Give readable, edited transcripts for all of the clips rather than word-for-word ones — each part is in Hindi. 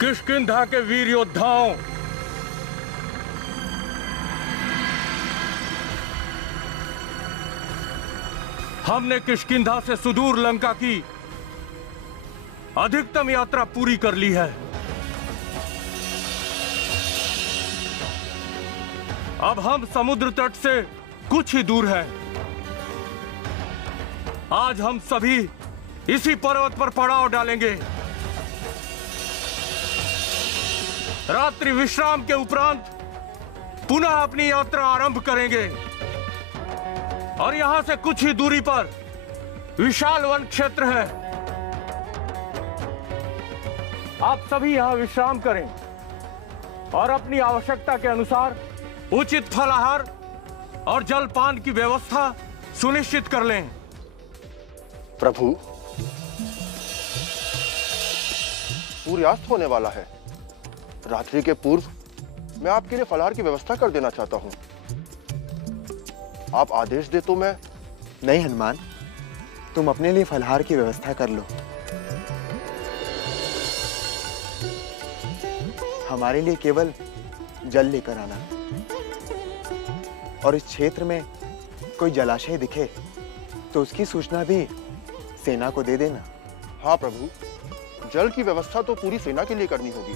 किष्किंधा के वीर योद्धाओं, हमने किष्किंधा से सुदूर लंका की अधिकतम यात्रा पूरी कर ली है। अब हम समुद्र तट से कुछ ही दूर हैं। आज हम सभी इसी पर्वत पर पड़ाव डालेंगे। रात्रि विश्राम के उपरांत पुनः अपनी यात्रा आरंभ करेंगे और यहां से कुछ ही दूरी पर विशाल वन क्षेत्र है। आप सभी यहां विश्राम करें और अपनी आवश्यकता के अनुसार उचित फलाहार और जलपान की व्यवस्था सुनिश्चित कर लें। प्रभु, सूर्यास्त होने वाला है। रात्रि के पूर्व मैं आपके लिए फलाहार की व्यवस्था कर देना चाहता हूं। आप आदेश दे तो मैं। नहीं हनुमान, तुम अपने लिए फलाहार की व्यवस्था कर लो। हमारे लिए केवल जल लेकर आना, और इस क्षेत्र में कोई जलाशय दिखे तो उसकी सूचना भी सेना को दे देना। हाँ प्रभु, जल की व्यवस्था तो पूरी सेना के लिए करनी होगी।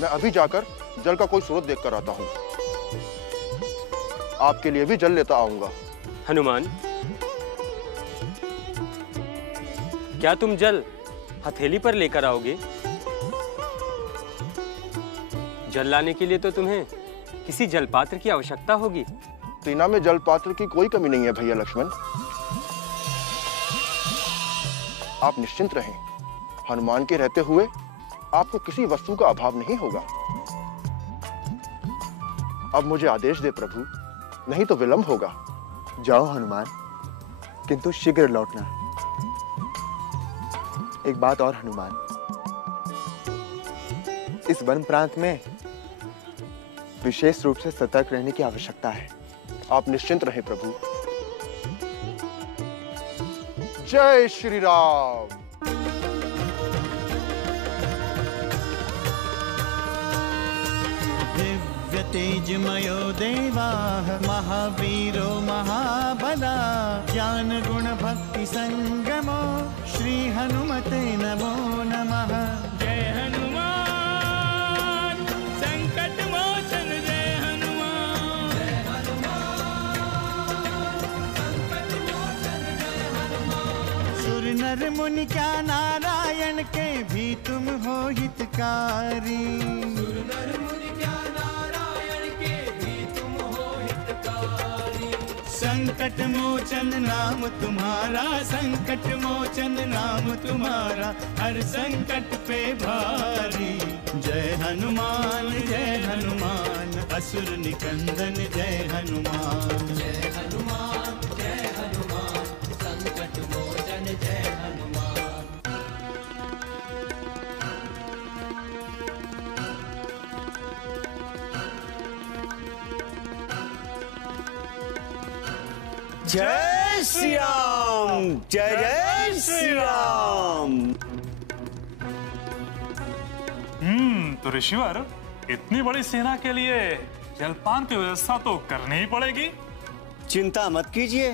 मैं अभी जाकर जल का कोई स्रोत देखकर आता हूँ। आपके लिए भी जल लेता आऊंगा। हनुमान, क्या तुम जल हथेली पर लेकर आओगे? जल लाने के लिए तो तुम्हें किसी जलपात्र की आवश्यकता होगी। सेना में जलपात्र की कोई कमी नहीं है भैया लक्ष्मण। आप निश्चिंत रहें। हनुमान के रहते हुए आपको किसी वस्तु का अभाव नहीं होगा। अब मुझे आदेश दे प्रभु, नहीं तो विलंब होगा। जाओ हनुमान, किंतु शीघ्र लौटना। एक बात और हनुमान, इस वन प्रांत में विशेष रूप से सतर्क रहने की आवश्यकता है। आप निश्चिंत रहें प्रभु। जय श्री राम। दिव्य तेजमयो देवाः महावीरो महाबला ज्ञान गुण भक्ति संगमो श्री हनुमते नमो नमः। जय हनुमान संकट मोचन, जय हनुमान, जय हनुमान संकट मोचन, जय हनुमान। सुर नर मुनि क्या नारायण के भी तुम हो हितकारी। सुर नर मुनि क्या नारायण के भी तुम हो हितकारी। संकट मोचन नाम तुम्हारा, संकट मोचन नाम तुम्हारा, हर संकट पे भारी। जय हनुमान असुर निकंदन, जय हनुमान, जय हनुमान, जय हनुमान संकट मोचन, जय हनुमान। जय श्री राम, जय जय श्री राम। तो ऋषिवर, इतनी बड़ी सेना के लिए जलपान की व्यवस्था तो करनी ही पड़ेगी। चिंता मत कीजिए,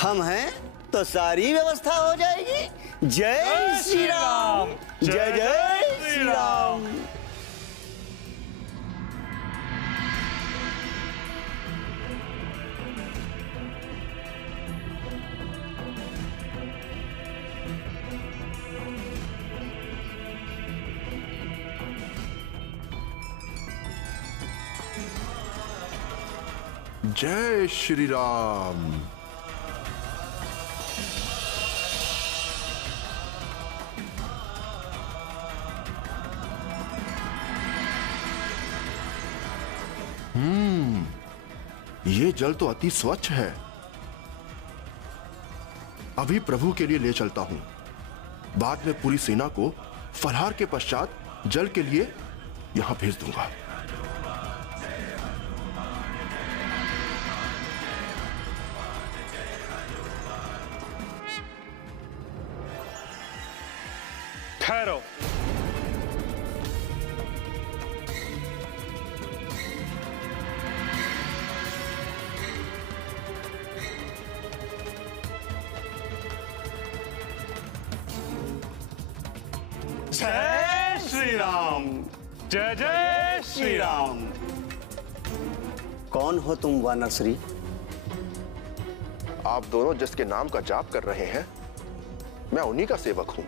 हम हैं तो सारी व्यवस्था हो जाएगी। जय श्री राम, जय जय श्री राम। जय श्री राम। ये जल तो अति स्वच्छ है। अभी प्रभु के लिए ले चलता हूं। बाद में पूरी सेना को फलाहार के पश्चात जल के लिए यहां भेज दूंगा। ठहरो। जय श्री राम। जय जय श्री राम। कौन हो तुम वानर श्री? आप दोनों जिसके नाम का जाप कर रहे हैं, मैं उन्हीं का सेवक हूं।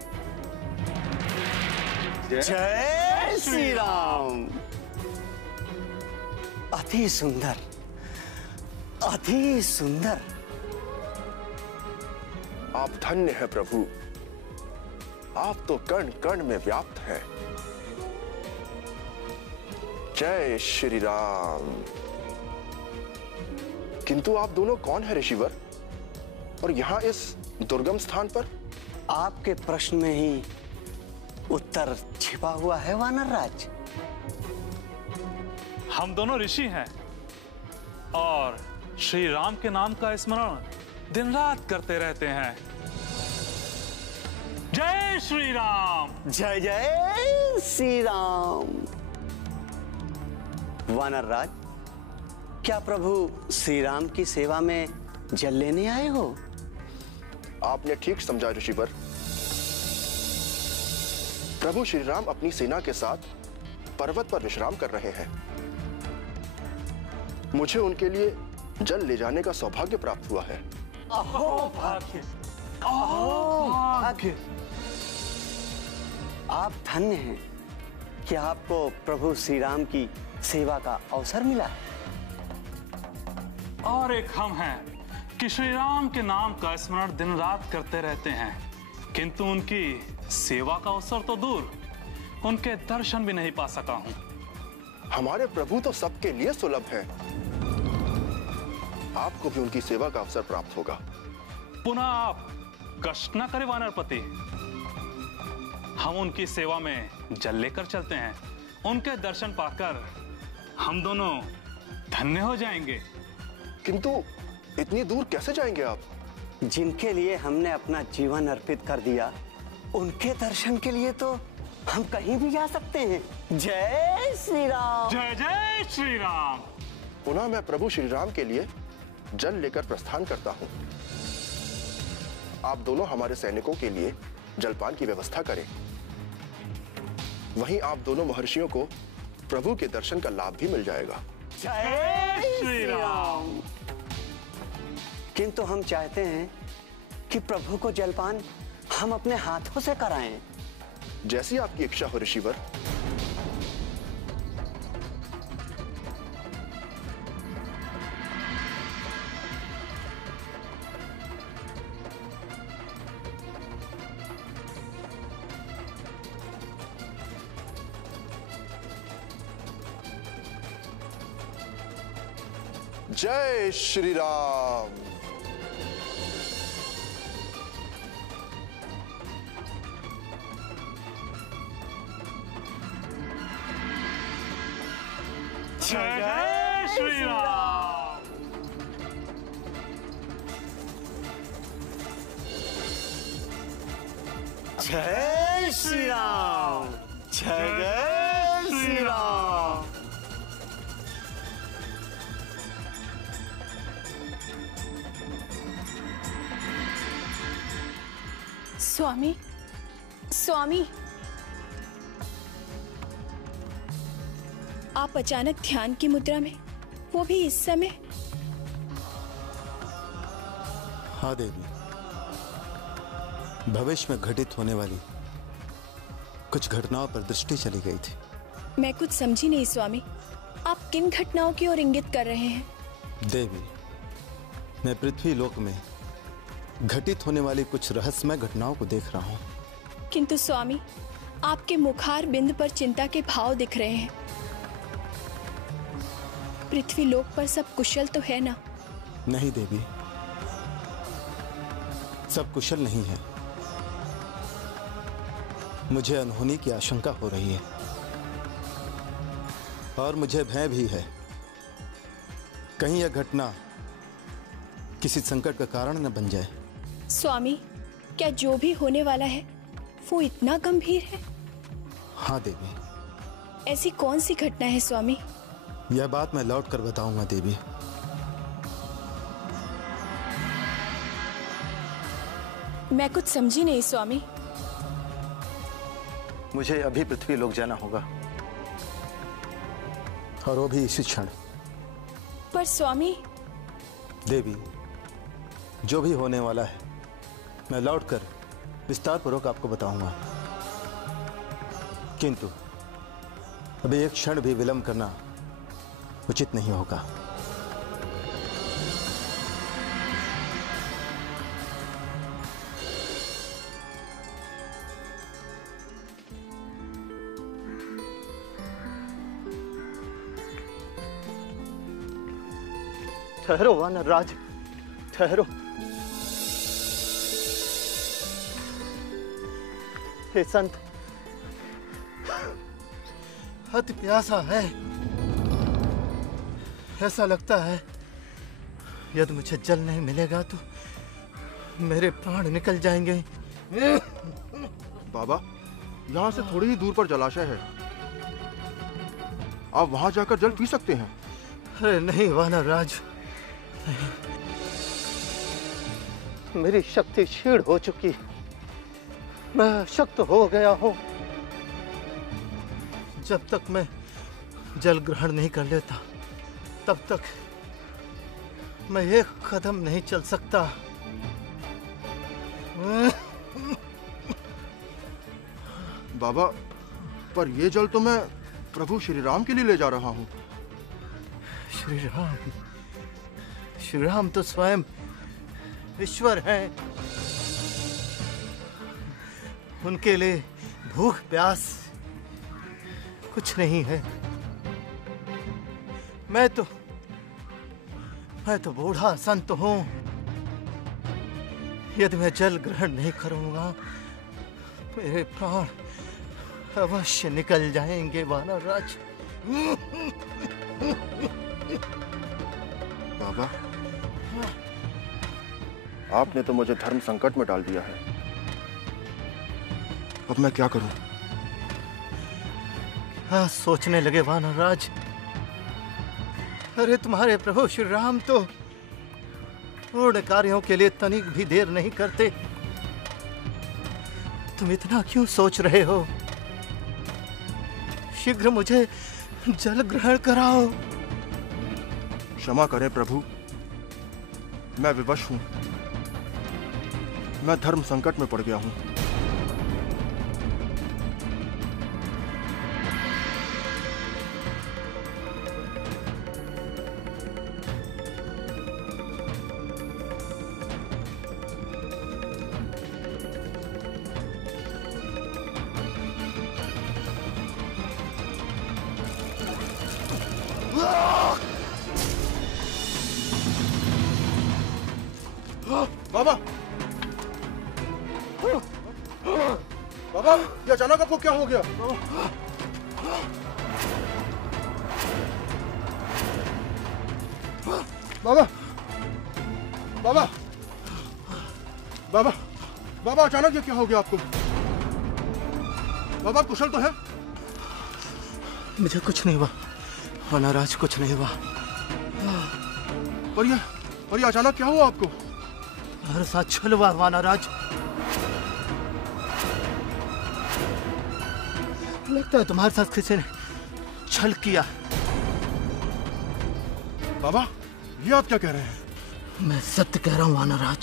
जय श्री राम। अति सुंदर, अति सुंदर। आप धन्य हैं प्रभु, आप तो कण कण में व्याप्त हैं। जय श्री राम। किंतु आप दोनों कौन हैं ऋषिवर, और यहां इस दुर्गम स्थान पर? आपके प्रश्न में ही उत्तर छिपा हुआ है वानर राज। हम दोनों ऋषि हैं और श्री राम के नाम का स्मरण दिन रात करते रहते हैं। जय श्री राम। जय जय श्री राम। वानर राज, क्या प्रभु श्री राम की सेवा में जल लेने आए हो? आपने ठीक समझा ऋषिवर। प्रभु श्री राम अपनी सेना के साथ पर्वत पर विश्राम कर रहे हैं। मुझे उनके लिए जल ले जाने का सौभाग्य प्राप्त हुआ है। अहो भाग्य, अहो भाग्य। आप धन्य हैं कि आपको प्रभु श्री राम की सेवा का अवसर मिला है। और एक हम हैं कि श्री राम के नाम का स्मरण दिन रात करते रहते हैं, किंतु उनकी सेवा का अवसर तो दूर, उनके दर्शन भी नहीं पा सका हूं। हमारे प्रभु तो सबके लिए सुलभ हैं। आपको भी उनकी सेवा का अवसर प्राप्त होगा। पुनः आप कष्ट न करें वानरपति, हम उनकी सेवा में जल लेकर चलते हैं। उनके दर्शन पाकर हम दोनों धन्य हो जाएंगे। किंतु इतनी दूर कैसे जाएंगे आप? जिनके लिए हमने अपना जीवन अर्पित कर दिया, उनके दर्शन के लिए तो हम कहीं भी जा सकते हैं। जय श्री राम। जय जय श्री राम। पुनः मैं प्रभु श्री राम के लिए जल लेकर प्रस्थान करता हूं। आप दोनों हमारे सैनिकों के लिए जलपान की व्यवस्था करें। वहीं आप दोनों महर्षियों को प्रभु के दर्शन का लाभ भी मिल जाएगा। जय श्री राम। किंतु हम चाहते हैं कि प्रभु को जलपान हम अपने हाथों से कराएं। जैसी आपकी इच्छा हो ऋषिवर। जय श्री राम। जय जय श्री राम। जय श्री राम। जय जय श्री राम। स्वामी, स्वामी, आप अचानक ध्यान की मुद्रा में, वो भी इस समय? हाँ देवी, भविष्य में घटित होने वाली कुछ घटनाओं पर दृष्टि चली गई थी। मैं कुछ समझी नहीं स्वामी, आप किन घटनाओं की ओर इंगित कर रहे हैं? देवी, मैं पृथ्वी लोक में घटित होने वाली कुछ रहस्यमय घटनाओं को देख रहा हूं। किंतु स्वामी, आपके मुखार बिंद पर चिंता के भाव दिख रहे हैं। पृथ्वी लोक पर सब कुशल तो है ना? नहीं देवी, सब कुशल नहीं है। मुझे अनहोनी की आशंका हो रही है और मुझे भय भी है, कहीं यह घटना किसी संकट का कारण न बन जाए। स्वामी, क्या जो भी होने वाला है वो इतना गंभीर है? हाँ देवी। ऐसी कौन सी घटना है स्वामी? यह बात मैं लौट कर बताऊंगा देवी। मैं कुछ समझी नहीं स्वामी। मुझे अभी पृथ्वी लोक जाना होगा, और वो भी इसी क्षण। पर स्वामी। देवी, जो भी होने वाला है मैं लौटकर विस्तार पूर्वक आपको बताऊंगा, किंतु अभी एक क्षण भी विलंब करना उचित नहीं होगा। ठहरो वानर राज, ठहरो। हे संत, अति प्यासा है। ऐसा लगता है यदि मुझे जल नहीं मिलेगा तो मेरे प्राण निकल जाएंगे। बाबा, यहाँ से थोड़ी ही दूर पर जलाशय है, आप वहां जाकर जल पी सकते हैं। अरे नहीं वानर राज, मेरी शक्ति क्षीण हो चुकी, मैं शक्त हो गया हूं। जब तक मैं जल ग्रहण नहीं कर लेता तब तक मैं एक कदम नहीं चल सकता। बाबा, पर ये जल तो मैं प्रभु श्री राम के लिए ले जा रहा हूँ। श्री राम? श्री राम तो स्वयं ईश्वर हैं। उनके लिए भूख प्यास कुछ नहीं है। मैं तो बूढ़ा संत हूं। यदि मैं जल ग्रहण नहीं करूंगा मेरे प्राण अवश्य निकल जाएंगे वानर राज। बाबा, आपने तो मुझे धर्म संकट में डाल दिया है। अब मैं क्या करूं? हाँ, सोचने लगे वानर राज। अरे तुम्हारे प्रभु श्री राम तो पूर्ण कार्यों के लिए तनिक भी देर नहीं करते। तुम इतना क्यों सोच रहे हो? शीघ्र मुझे जल ग्रहण कराओ। क्षमा करें प्रभु, मैं विवश हूं। मैं धर्म संकट में पड़ गया हूं। बाबा, बाबा, ये अचानक आपको क्या हो गया? बाबा, बाबा, बाबा, बाबा, अचानक ये क्या हो गया आपको? बाबा, कुशल तो है? मुझे कुछ नहीं हुआ वानर राज, कुछ नहीं हुआ। पर ये अचानक क्या हुआ आपको? हमारे साथ छल हुआ वानर राज। लगता है तुम्हारे साथ किसी ने छल किया। बाबा, ये आप क्या कह रहे हैं? मैं सत्य कह रहा हूँ वानर राज,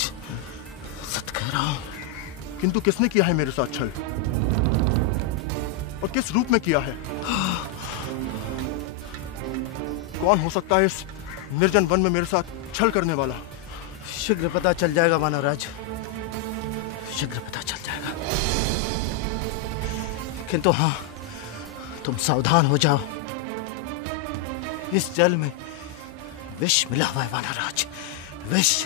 सत्य कह रहा हूँ। किंतु किसने किया है मेरे साथ छल? और किस रूप में किया है? कौन हो सकता है इस निर्जन वन में मेरे साथ छल करने वाला? शीघ्र पता चल जाएगा वानर राज, शीघ्र पता चल जाएगा। किंतु हाँ, तुम सावधान हो जाओ। इस जल में विष मिला हुआ है वानर राज, विष।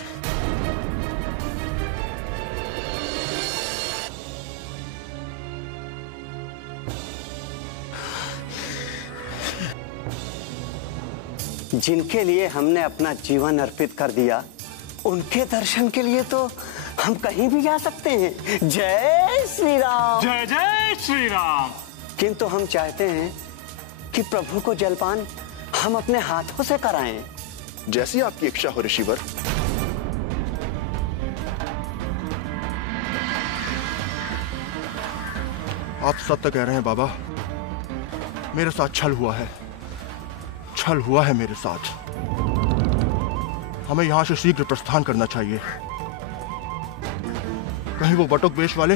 जिनके लिए हमने अपना जीवन अर्पित कर दिया, उनके दर्शन के लिए तो हम कहीं भी जा सकते हैं। जय श्री राम। जय जय श्री राम। किंतु हम चाहते हैं कि प्रभु को जलपान हम अपने हाथों से कराएं। जैसी आपकी इच्छा हो ऋषिवर। आप सत्य कह रहे हैं बाबा, मेरे साथ छल हुआ है, छल हुआ है मेरे साथ। हमें यहां से शीघ्र प्रस्थान करना चाहिए। कहीं वो बटुक वेश वाले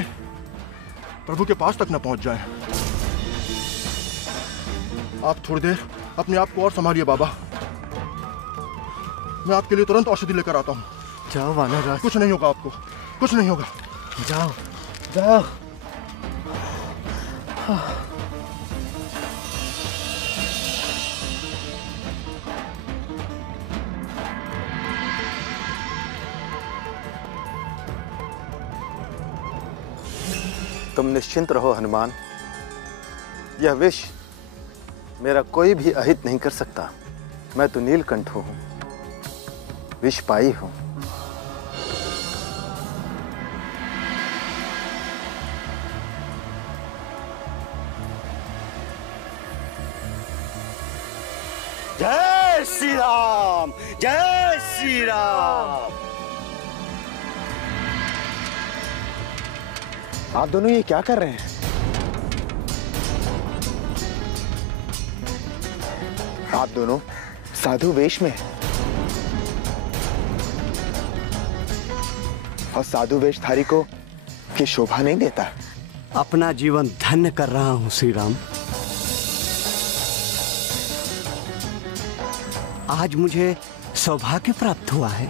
प्रभु के पास तक न पहुंच जाएं। आप थोड़ी देर अपने आप को और संभालिए बाबा, मैं आपके लिए तुरंत औषधि लेकर आता हूं। जाओ वानरराज। कुछ नहीं होगा आपको, कुछ नहीं होगा। जाओ जाओ। तुम निश्चिंत रहो हनुमान, यह विष मेरा कोई भी अहित नहीं कर सकता। मैं तो नीलकंठ हूं, विष पाई हूं। जय श्री राम। जय श्री राम। आप दोनों ये क्या कर रहे हैं? आप दोनों साधु वेश में और साधु वेशधारी को ये शोभा नहीं देता। अपना जीवन धन्य कर रहा हूं श्री राम। आज मुझे सौभाग्य प्राप्त हुआ है।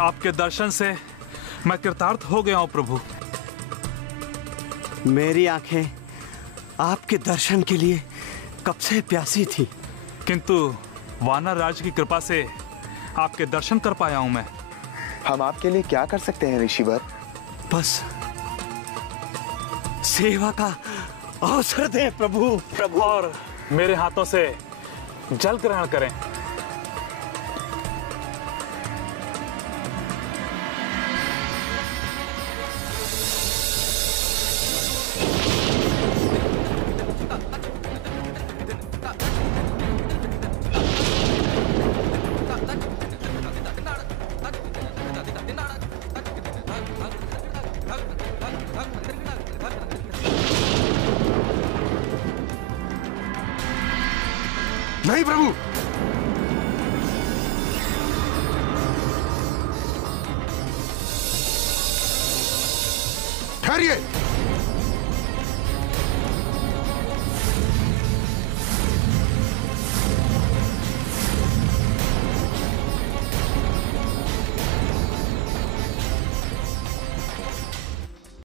आपके दर्शन से मैं कृतार्थ हो गया हूं प्रभु। मेरी आंखें आपके दर्शन के लिए कब से प्यासी थी, किंतु वानर राज की कृपा से आपके दर्शन कर पाया हूं मैं। हम आपके लिए क्या कर सकते हैं ऋषिवर? बस सेवा का अवसर दे प्रभु। प्रभु और मेरे हाथों से जल ग्रहण करें। नहीं प्रभु, ठहरिए।